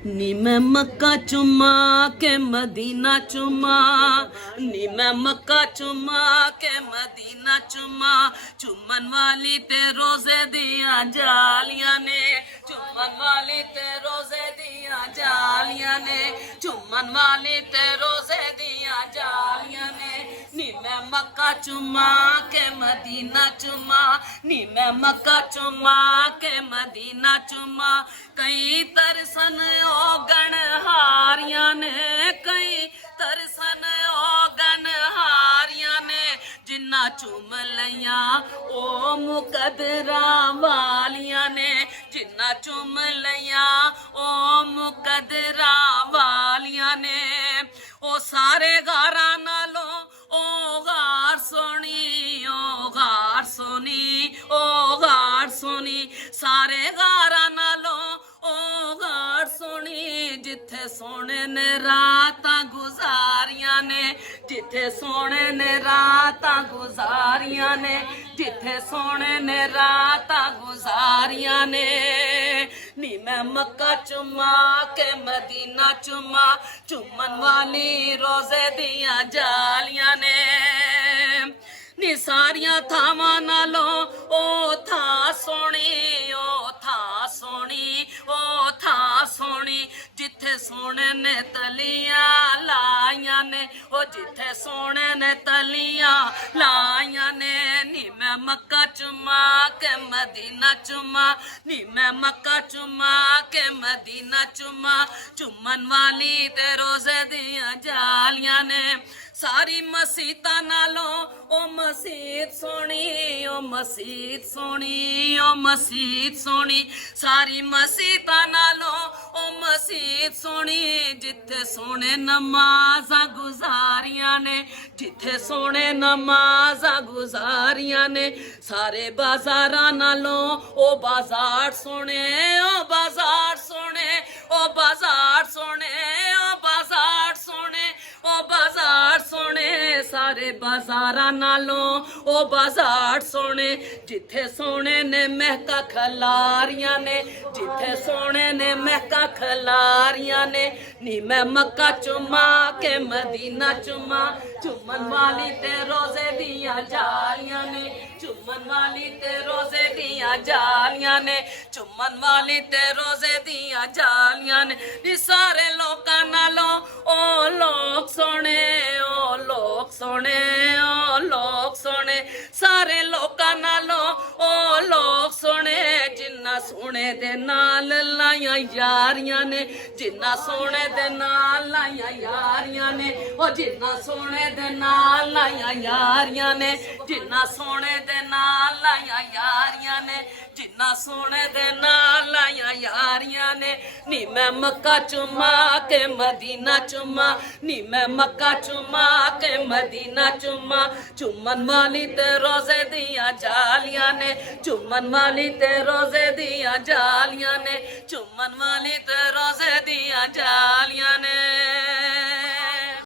नी मैं मक्का चुमा के मदीना चुमा, नी मैं मक्का चुमा के मदीना चुमा। चुमन वाली ते रोजे दिया जालियां ने, चुमन वाली ते रोजे दिया जालियां ने, चुमन वाली ते रोजे दिया जालियां ने। नी मैं मक्का चुमा के मदीना चुमा, नी मैं मक्का चुमा के मदीना चुमा। कई तरसन ओगन हारियां ने, कई तरसन ओगन हारियां ने। जिन्ना चुम लिया ओ मुकदरा वालियां ने, जिन्ना चुम लिया ओ मुकदरा वालियां ने। ओ सारे गारा नालों ओ गार सोनी, ओ गार सोनी, ओ गार सोनी। सारे गारा नालों ओ गार सोनी। जिथे सोने ने रातां गुजारियां ने, जिथे सोने ने रातां गुजारियां ने, जिथे सोने ने रातां गुजारियां ने। नी मैं मक्का चुमा के मदीना चुमा, चुमन वाली रोजे दिया जालियां ने। नी सारियां थावां नालों ओ था सोनी, ओ था सोनी, ओ था सोनी। जिथे सोने ने तलियां लाइयां ने, ओ जिथे सोने ने तलियां लाइयां ने। नी मैं मक्का चुमा के मदीना चुमा, नी मैं मक्का चुमा के मदीना चुमा। चुमन वाली ते रोजे दिया जालियां ने। सारी मसीता नालों ओ मसीत सोनी, ओ मसीत सोनी, ओ मसीत सोनी। सारी मसीता नालों ओ मसीत सोनी। जिथे सोने नमाज़ां गुजारियां ने, जिथे सोने नमाज़ां गुजारियां ने। सारे बाजारां नालों ओ बाजार सोने, ओ बाजार सोने, ओ बाजार सोने, ओ बाजार सोने, ओ बाजार सोने। सारे बाजारां नालों ओ बाजार सोने। जिथे सोने ने महका खलारियां ने, जिथे सोने ने महका खलारियां ने। नी मैं मक्का चुमा के मदीना चुमा, चुमन वाली ते रोजे दिया जालियां ने, चुमन वाली ते रोजे दिया जालियां ने, चुमन वाली ते रोजे दिया जालियां ने। नी सारे लोकां नालों ओ लोग सोने, ओ लोग सोने, ओ लोग सोने। सारे लोकां नालों ओ लोग सोने। जिन्ना सोने दे नाल लाइयां यारियां ने, जिन्ना सोने दे नाल लाइयां यारियां ने। ओ जिन्ना सोने दे नाल लाइयां यारियां ने, जिन्ना सोने दे नाल लाइयां यारियां ने, जिन्ना सोने दे नाल लाइयां यारियां ने। नी मैं मक्का चुमा के मदीना चुमा, नी मैं मक्का चुमा के मदीना चुमा। चुमन वाली ते रोजे दिया जालियां ने, चुमन वाली ते रोजे दिया जालियां ने, चुमन वाली ते रोजे दिया जालियां ने।